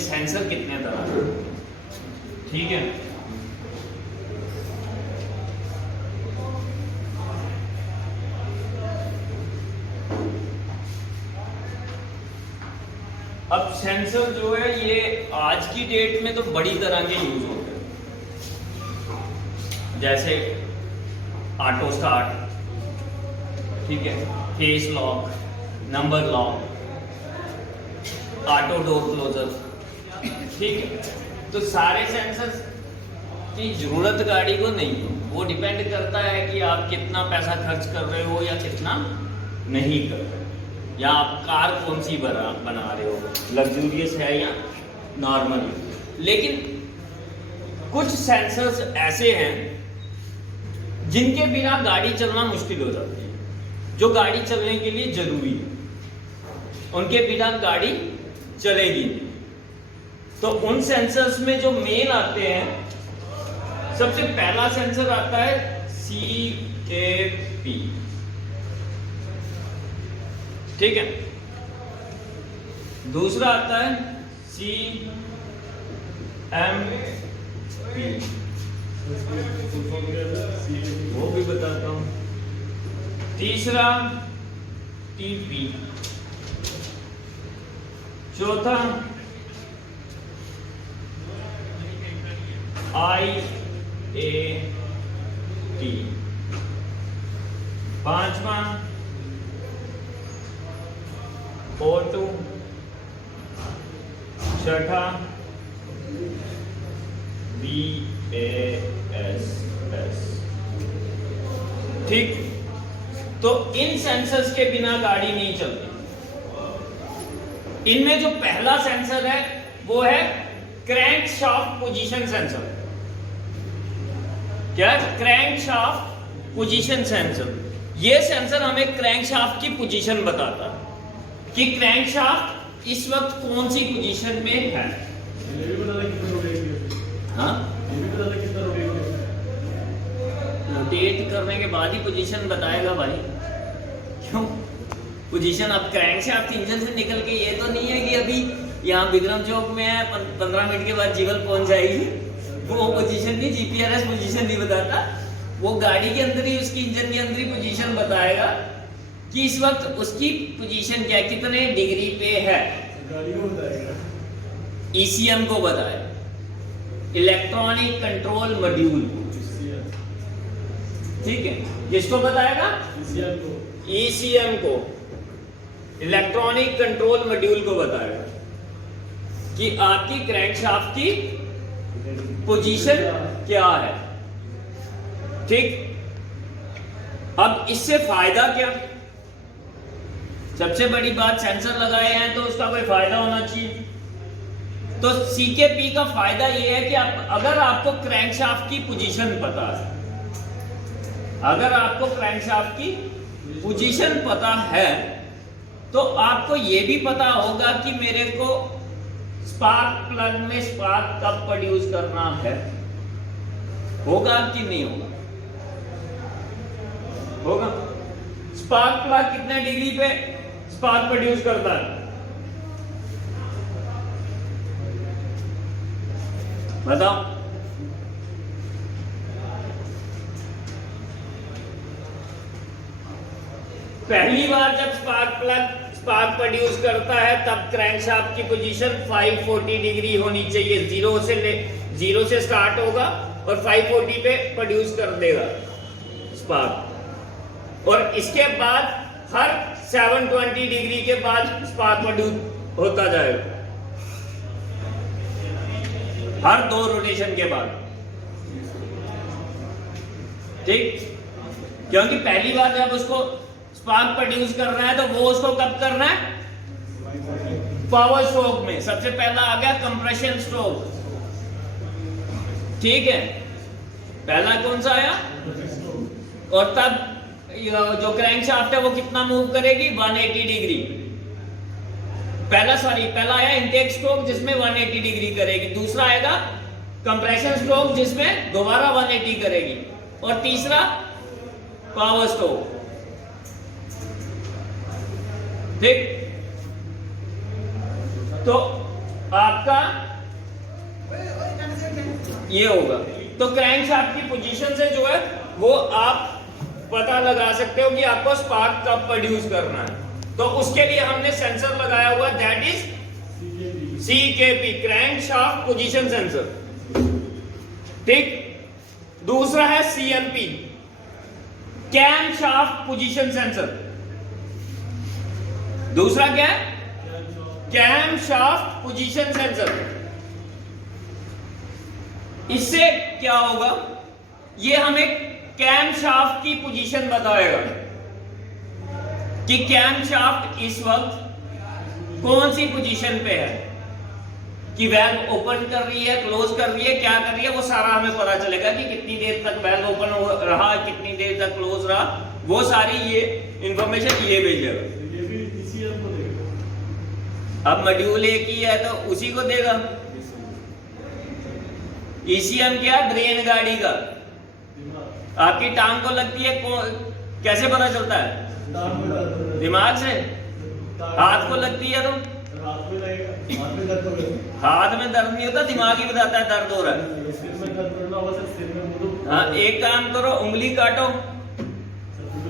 Sensor कितने तरह के, ठीक है। अब सेंसर जो है ये आज की डेट में तो बड़ी तरह के यूज होते हैं, जैसे ऑटो स्टार्ट, ठीक है, face lock, number lock, auto door closer, ठीक है। तो सारे सेंसर्स की जरूरत गाड़ी को नहीं है, वो डिपेंड करता है कि आप कितना पैसा खर्च कर रहे हो या कितना नहीं कर रहे हो, या आप कार कौन सी बना रहे हो, लग्जूरियस है या नॉर्मल। लेकिन कुछ सेंसर्स ऐसे हैं जिनके बिना गाड़ी चलना मुश्किल हो जाती है, जो गाड़ी चलने के लिए जरूरी है, उनके बिना गाड़ी चलेगी नहीं। तो उन सेंसर्स में जो मेन आते हैं, सबसे पहला सेंसर आता है CAP, ठीक है। दूसरा आता है CMP, वो भी बताता हूं। तीसरा TP, चौथा IAT, पांचवा O2, छठा BASS, ठीक। तो इन सेंसर्स के बिना गाड़ी नहीं चलती। इनमें जो पहला सेंसर है वो है क्रैंकशाफ्ट पोजीशन सेंसर। क्या? Crankshaft position sensor. ये सेंसर हमें क्रैंकशाफ्ट की पोजीशन बताता है कि क्रैंकशाफ्ट इस वक्त कौन सी पोजीशन में है। हाँ, रोटेट करने के बाद ही पोजीशन बताएगा भाई। क्यों? पोजीशन अब क्रैंकशाफ्ट इंजन से निकल के ये तो नहीं है कि अभी यहाँ विक्रम चौक में है, 15 मिनट के बाद जीवल पहुंच जाएगी। वो पोजीशन नहीं, GPRS पोजीशन नहीं बताता, वो गाड़ी के अंदर ही, उसकी इंजन के अंदर ही पोजीशन बताएगा कि इस वक्त उसकी पोजीशन क्या, कितने डिग्री पे है। गाड़ी को बताएगा, ECM को बताएगा, इलेक्ट्रॉनिक कंट्रोल मॉड्यूल, ठीक है। किसको बताएगा? ECM को, इलेक्ट्रॉनिक कंट्रोल मॉड्यूल को बताएगा कि आपकी क्रैंकशाफ्ट की पोजीशन क्या है, ठीक। अब इससे फायदा क्या? सबसे बड़ी बात, सेंसर लगाए हैं तो उसका कोई फायदा होना चाहिए। तो CKP का फायदा यह है कि अगर आपको क्रैंकशाफ्ट की पोजीशन पता है, अगर आपको क्रैंकशाफ्ट की पोजीशन पता है तो आपको यह भी पता होगा कि मेरे को स्पार्क प्लग में स्पार्क कब प्रोड्यूस करना है। होगा कि नहीं होगा? होगा। स्पार्क प्लग कितने डिग्री पे स्पार्क प्रोड्यूस करता है? बताओ। पहली बार जब स्पार्क प्लग स्पार्क प्रोड्यूस करता है तब क्रैंकशाफ्ट की पोजीशन 540 डिग्री होनी चाहिए। जीरो से स्टार्ट होगा और 540 पे प्रोड्यूस कर देगा स्पार्क, और इसके बाद हर 720 डिग्री के बाद स्पार्क प्रोड्यूस होता जाएगा, हर 2 रोटेशन के बाद, ठीक। क्योंकि पहली बार जब उसको स्पार्क प्रोड्यूस करना है तो वो उसको कब करना है? पावर स्ट्रोक में। सबसे पहला आ गया कंप्रेशन स्ट्रोक, ठीक है। पहला कौन सा आया? और तब जो क्रैंकशाफ्ट है वो कितना मूव करेगी? 180 डिग्री। पहला आया इंटेक स्ट्रोक जिसमें 180 डिग्री करेगी, दूसरा आएगा कंप्रेशन स्ट्रोक जिसमें दोबारा 180 करेगी, और तीसरा पावर स्ट्रोक, ठीक। तो आपका ये होगा। तो क्रैंकशाफ्ट की पोजीशन से जो है वो आप पता लगा सकते हो कि आपको स्पार्क कब प्रोड्यूस करना है। तो उसके लिए हमने सेंसर लगाया हुआ, that is CKP, crankshaft position sensor. ठीक। दूसरा है CMP, कैमशाफ्ट पोजीशन सेंसर। दूसरा क्या है? Camshaft position sensor. इससे क्या होगा, ये हमें कैमशाफ्ट की पोजीशन बताएगा कि कैमशाफ्ट इस वक्त कौन सी पोजीशन पे है, कि वेल्व ओपन कर रही है, क्लोज कर रही है, क्या कर रही है, वो सारा हमें पता चलेगा कि कितनी देर तक वेल्व ओपन रहा, कितनी देर तक क्लोज रहा, वो सारी ये इंफॉर्मेशन ये भेजेगा। अब मॉड्यूल एक ही है तो उसी को देगा। ECM क्या? ब्रेन गाड़ी का। आपकी टांग को लगती है, कैसे पता चलता है? दिमाग से। हाथ को लगती है तो हाथ में दर्द नहीं होता, दिमाग ही बताता है दर्द हो रहा है। हाँ, एक काम करो, उंगली काटो,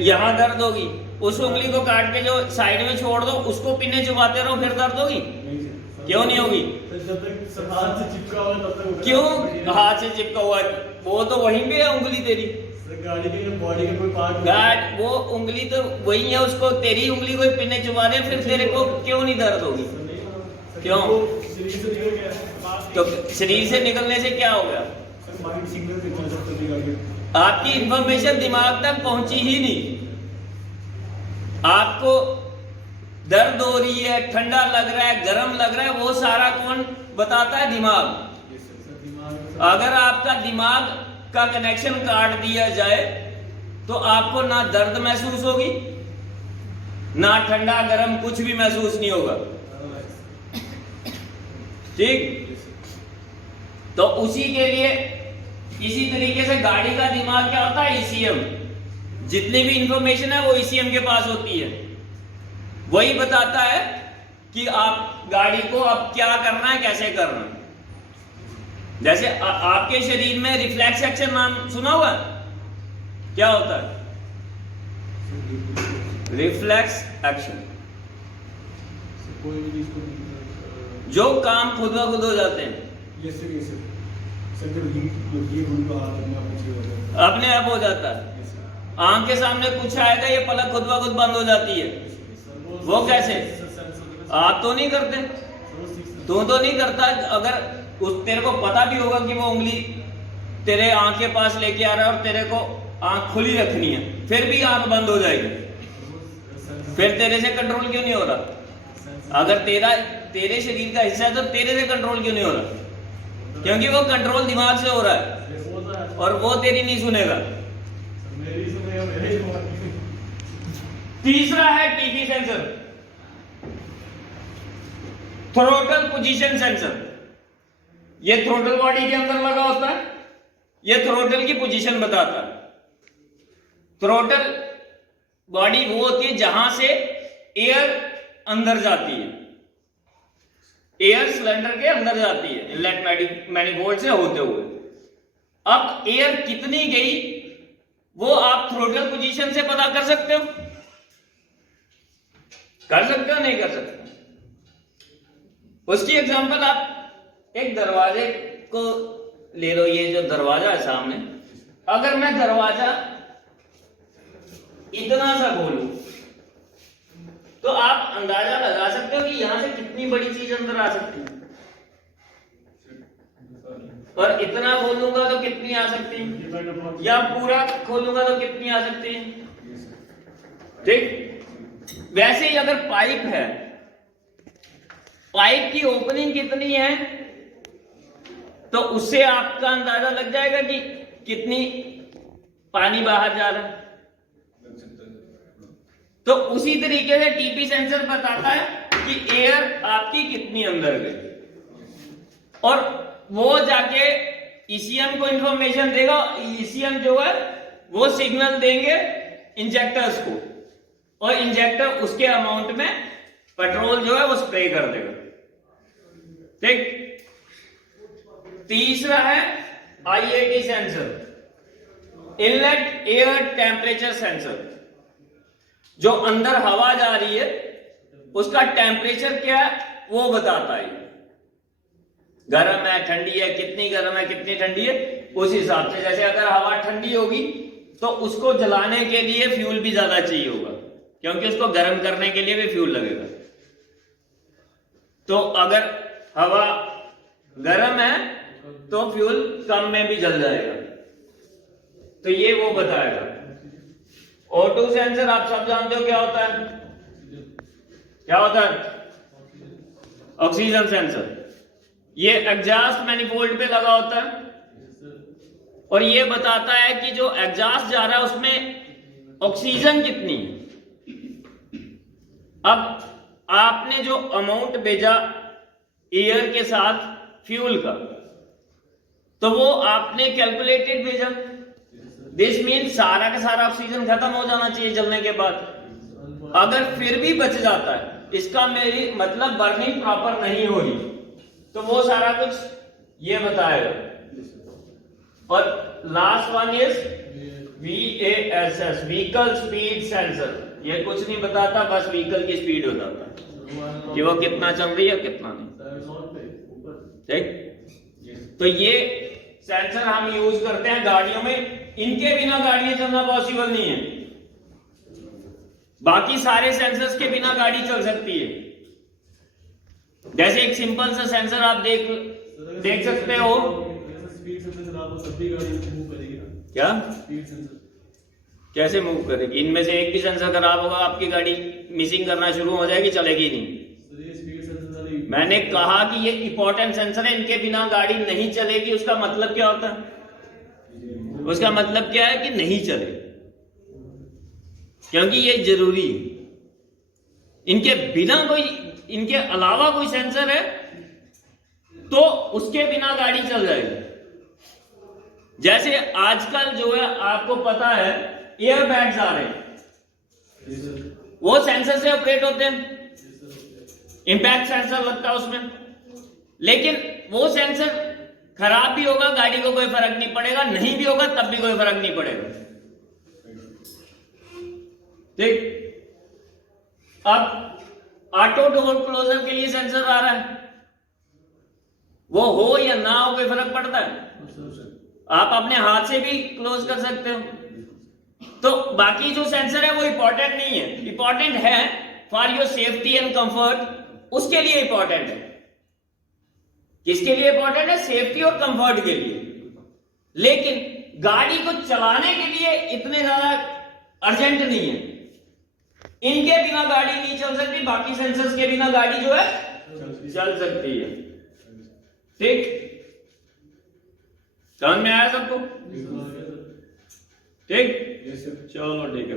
यहां दर्द होगी, उस उंगली को काट के जो साइड में छोड़ दो, उसको पिन्ने चुबाते रहो, फिर दर्द होगी? क्यों नहीं होगी? हाथ से चिपका हुआ तब तक। क्यों हाथ से चिपका हुआ? वो तो वहीं पे है उंगली तेरी। गाड़ी के बॉडी का कोई पार्ट, वो उंगली तो वही है, उसको तेरी उंगली को पिन्ने चुबा दे, फिर तेरे को क्यों नहीं दर्द होगी? क्यों? शरीर से निकल गया। तो शरीर से निकलने से क्या हो गया? माइंड सिग्नल आपकी इंफॉर्मेशन दिमाग तक पहुंची ही नहीं। आपको दर्द हो रही है, ठंडा लग रहा है, गर्म लग रहा है, वो सारा कौन बताता है? दिमाग। अगर आपका दिमाग का कनेक्शन काट दिया जाए तो आपको ना दर्द महसूस होगी, ना ठंडा गर्म कुछ भी महसूस नहीं होगा। ठीक। तो उसी के लिए इसी तरीके से गाड़ी का दिमाग क्या होता है? ECM। जितनी भी इंफॉर्मेशन है वो ECM के पास होती है, वही बताता है कि आप गाड़ी को अब क्या करना है, कैसे करना है। जैसे आपके शरीर में रिफ्लेक्स एक्शन नाम सुना हुआ है? क्या होता है रिफ्लेक्स एक्शन? जो काम खुद ब खुद हो जाते हैं, अपने आप हो जाता है। आंख के सामने कुछ आएगा, ये पलक खुद ब खुद बंद हो जाती है। वो कैसे? आप तो नहीं करते, तू तो नहीं करता। अगर तेरे को पता भी होगा कि वो उंगली तेरे आंख के पास लेके आ रहा है और तेरे को आंख खुली रखनी है, फिर भी आंख बंद हो जाएगी, फिर तेरे से कंट्रोल क्यों नहीं हो रहा? अगर तेरे शरीर का हिस्सा है तो तेरे से कंट्रोल क्यों नहीं हो रहा? क्योंकि वो कंट्रोल दिमाग से हो रहा है और वो तेरी नहीं सुनेगा। तीसरा है TP sensor, throttle position sensor. ये थ्रोटल बॉडी के अंदर लगा होता है, ये थ्रोटल की पोजीशन बताता है। थ्रोटल बॉडी वो होती है जहां से एयर अंदर जाती है, एयर सिलेंडर के अंदर जाती है इनलेट मैनिफोल्ड से होते हुए। अब एयर कितनी गई वो आप थ्रोटल पोजीशन से पता कर सकते हो? कर सकते हो? नहीं कर सकते? उसकी एग्जांपल आप एक दरवाजे को ले लो। ये जो दरवाजा है सामने, अगर मैं दरवाजा इतना सा खोलूं तो आप अंदाजा लगा सकते हो कि यहां से कितनी बड़ी चीज अंदर आ सकती है, और इतना खोलूंगा तो कितनी आ सकती है, या पूरा खोलूंगा तो कितनी आ सकती है। ठीक। वैसे ही अगर पाइप है, पाइप की ओपनिंग कितनी है तो उससे आपका अंदाजा लग जाएगा कि कितनी पानी बाहर जा रहा है। तो उसी तरीके से टीपी सेंसर बताता है कि एयर आपकी कितनी अंदर गई, और वो जाके ईसीएम को इंफॉर्मेशन देगा। ईसीएम जो है वो सिग्नल देंगे इंजेक्टर्स को, और इंजेक्टर उसके अमाउंट में पेट्रोल जो है वो स्प्रे कर देगा। ठीक। तीसरा है IAT sensor, inlet air temperature sensor. जो अंदर हवा जा रही है उसका टेम्परेचर क्या है वो बताता है, गर्म है ठंडी है, कितनी गर्म है कितनी ठंडी है, उस हिसाब से। जैसे अगर हवा ठंडी होगी तो उसको जलाने के लिए फ्यूल भी ज्यादा चाहिए होगा, क्योंकि उसको गर्म करने के लिए भी फ्यूल लगेगा। तो अगर हवा गर्म है तो फ्यूल कम में भी जल जाएगा, तो ये वो बताएगा। O2 सेंसर आप सब जानते हो क्या होता है, क्या होता है? Oxygen sensor. ये एग्जॉस्ट मैनिफोल्ड पे लगा होता है और ये बताता है कि जो एग्जॉस्ट जा रहा है उसमें ऑक्सीजन कितनी है। अब आपने जो अमाउंट भेजा एयर के साथ फ्यूल का, तो वो आपने कैलकुलेटेड भेजा। दिस मीन सारा का सारा ऑक्सीजन खत्म हो जाना चाहिए जलने के बाद। अगर फिर भी बच जाता है, इसका मेरी मतलब बर्निंग प्रॉपर नहीं हो रही, तो वो सारा कुछ ये बताएगा। और last one is VASS, vehicle speed sensor. ये कुछ नहीं बताता, बस व्हीकल की स्पीड बताता है कि वो कितना चल रही है कितना नहीं। ठीक, तो ये सेंसर हम यूज करते हैं गाड़ियों में। इनके बिना गाड़ियां चलना पॉसिबल नहीं है। बाकी सारे सेंसर्स के बिना गाड़ी चल सकती है। जैसे एक सिंपल सा सेंसर आप देख सकते हो। स्पीड सेंसर आपको सभी गाड़ी मूव करेगी ना? क्या स्पीड सेंसर कैसे मूव करेगी? इनमें से एक भी सेंसर खराब होगा, आपकी गाड़ी मिसिंग करना शुरू हो जाएगी, चलेगी नहीं। स्पीड सेंसर वाली मैंने कहा कि ये इंपॉर्टेंट सेंसर है, इनके बिना गाड़ी नहीं चलेगी। उसका मतलब क्या होता है? उसका मतलब क्या है कि नहीं चले, क्योंकि ये जरूरी है। इनके बिना कोई, इनके अलावा कोई सेंसर है तो उसके बिना गाड़ी चल जाएगी। जैसे आजकल जो है आपको पता है एयर बैग्स आ रहे हैं, वो सेंसर से ऑपरेट होते हैं, इंपैक्ट सेंसर लगता है उसमें। लेकिन वो सेंसर खराब भी होगा गाड़ी को कोई फर्क नहीं पड़ेगा, नहीं भी होगा तब भी कोई फर्क नहीं पड़ेगा। ठीक, अब ऑटो डोर क्लोजर के लिए सेंसर आ रहा है, वो हो या ना हो कोई फर्क पड़ता है? आप अपने हाथ से भी क्लोज कर सकते हो। तो बाकी जो सेंसर है वो इंपॉर्टेंट नहीं है, इंपॉर्टेंट है for your safety and comfort, उसके लिए इंपॉर्टेंट है। किसके लिए इंपॉर्टेंट है? सेफ्टी और कंफर्ट के लिए। लेकिन गाड़ी को चलाने के लिए इतने ज्यादा अर्जेंट नहीं है। इनके बिना गाड़ी नहीं चल सकती, बाकी सेंसर्स के बिना गाड़ी जो है चल सकती है। ठीक, समझ में आया सबको? ठीक, चलो ठीक है।